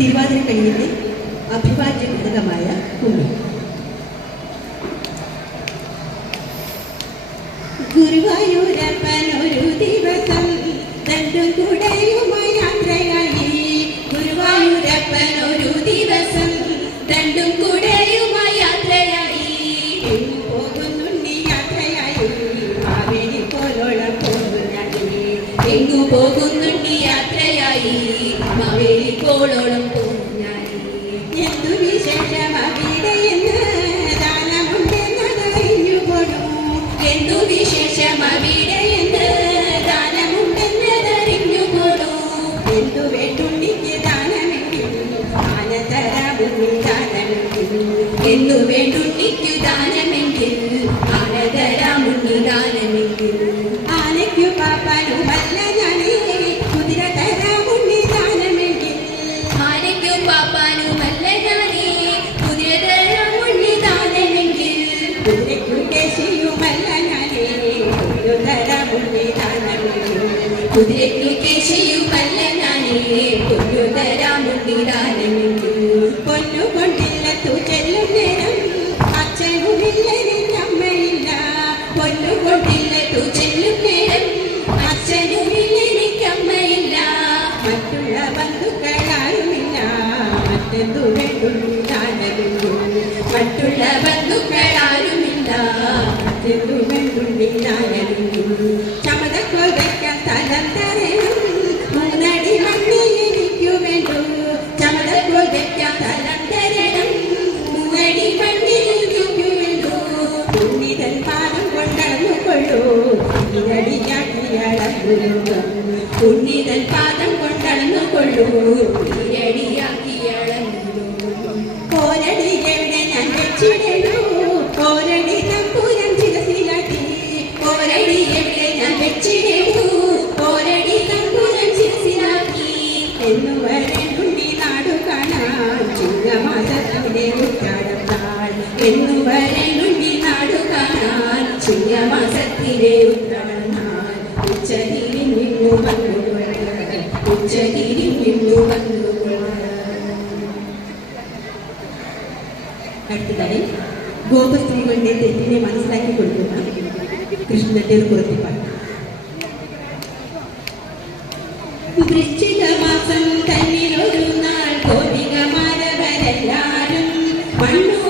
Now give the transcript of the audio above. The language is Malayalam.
തിരുവാതിരക്കളിയുടെ അഭിവാജ്യ ഘടകമായ കുമ്മി. ഗുരുവായൂരപ്പനൊരു ദിവസം രണ്ടും കൂടെയുമായി യാത്രയായി. ഗുരുവായൂരപ്പനൊരു ദിവസം രണ്ടും കൂടെയുമായി യാത്രയായി. പോകുന്നുണ്ണി യാത്രയായി മാവേലി പോലോളം പോകുന്നായി. എങ്ങു പോകുന്നുണ്ണി യാത്രയായി മാവേലി പോലോളം പോകുന്നായി. എന്തു വിശേഷം അവിടെയെന്ന് ദാനമുണ്ടെന്നതറിഞ്ഞു പോണു. എന്തു വിശേഷം അവിടെയെന്ന് ദാനമുണ്ടെന്നതറിഞ്ഞു പോണു. എന്തു വേണ്ടുണ്ണിക്ക് ദാനമെങ്കിൽ ആനതരാമുണ്ണി ദാനമെങ്കിൽ. എന്തു വേണ്ടുണ്ണിക്ക് ദാനമെങ്കിൽ ആനതരാമുണ്ണി ദാനമെങ്കിൽ. ആനയ്ക്കു പാപ്പാനുമല്ല ഞാനേ കുതിര തരാമുണ്ണി ദാനമെങ്കിൽ. ആനയ്ക്കു പാപ്പാനുമല്ല ഞാനേ കുതിര തരാമുണ്ണി ദാനമെങ്കിൽ. കുതിരയ്ക്കു കേശിയുമല്ല ഞാനേ പൊന്നു തരാമുണ്ണി ദാനമെങ്കിൽ. കുതിരയ്ക്കു കേശിയുമല്ല ഞാനേ പൊന്നു തരാമുണ്ണി ദാനമെങ്കിൽ. പൊന്നു കൊണ്ടില്ലത്തു ചെല്ലും നേരം അച്ഛനുമില്ല എനിക്കമ്മയില്ല. പൊന്നു കൊണ്ടില്ലത്തു ചെല്ലും നേരം അച്ഛനുമില്ല എനിക്കമ്മയില്ല. മറ്റുള്ള ബന്ധുക്കളാരുമില്ല മറ്റെന്തു വേണ്ടുണ്ണി ദാനമെങ്കിൽ. മറ്റുള്ള ബന്ധുക്കളാരുമില്ല മറ്റെന്തു വേണ്ടുണ്ണി ദാനമെങ്കിൽ. ചമതക്കോൽ വയ്ക്കാൻ സ്ഥലം തരണം മൂന്നടി മണ്ണി എനിക്കു വേണ്ടു. ചമതക്കോൽ വയ്ക്കാൻ സ്ഥലം തരണം മൂന്നടി മണ്ണി എനിക്കു വേണ്ടു. ഉണ്ണിതൻ പാദം കൊണ്ടളന്നു കൊള്ളൂ ഇരടിയാക്കിയളന്നു. ഉണ്ണിതൻ പാദം കൊണ്ടളന്നു കൊള്ളൂ ഇരടിയാക്കിയളന്നു. കോരടി എവിടെ ഞാൻ വെച്ചിടൂ. കോരടി തമ്പൂരം ചിരസിലാക്കി. കോരടി എവിടെ ഞാൻ വെച്ചിടൂ. കോരടി തമ്പൂരം ചിരസിലാക്കി. എന്നുവരെണ്ണുണ്ണി നാടു കാണാൻ ചിങ്ങമാസത്തിലെ ഉത്രാടം നാൾ. എന്നുവരെണ്ണുണ്ണി നാടു കാണാൻ ചിങ്ങമാസത്തിലെ ഉത്രാടം നാൾ. ഉച്ചതിരി നിന്നു വന്നുകൊള്ള ഉച്ചതിരി നിന്നു വന്നുകൊള്ള. അടുത്തതായി ഗോപസ്ത്രീകളുടെ തെറ്റിനെ മനസ്സിലാക്കി കൊടുക്കുന്ന കൃഷ്ണന്റെ ഒരു കുറിപ്പാണ്. വൃശ്ചിക മാസം തന്നിലൊരു നാൾ ഗോപികമാരവരെല്ലാരും മണ്ണു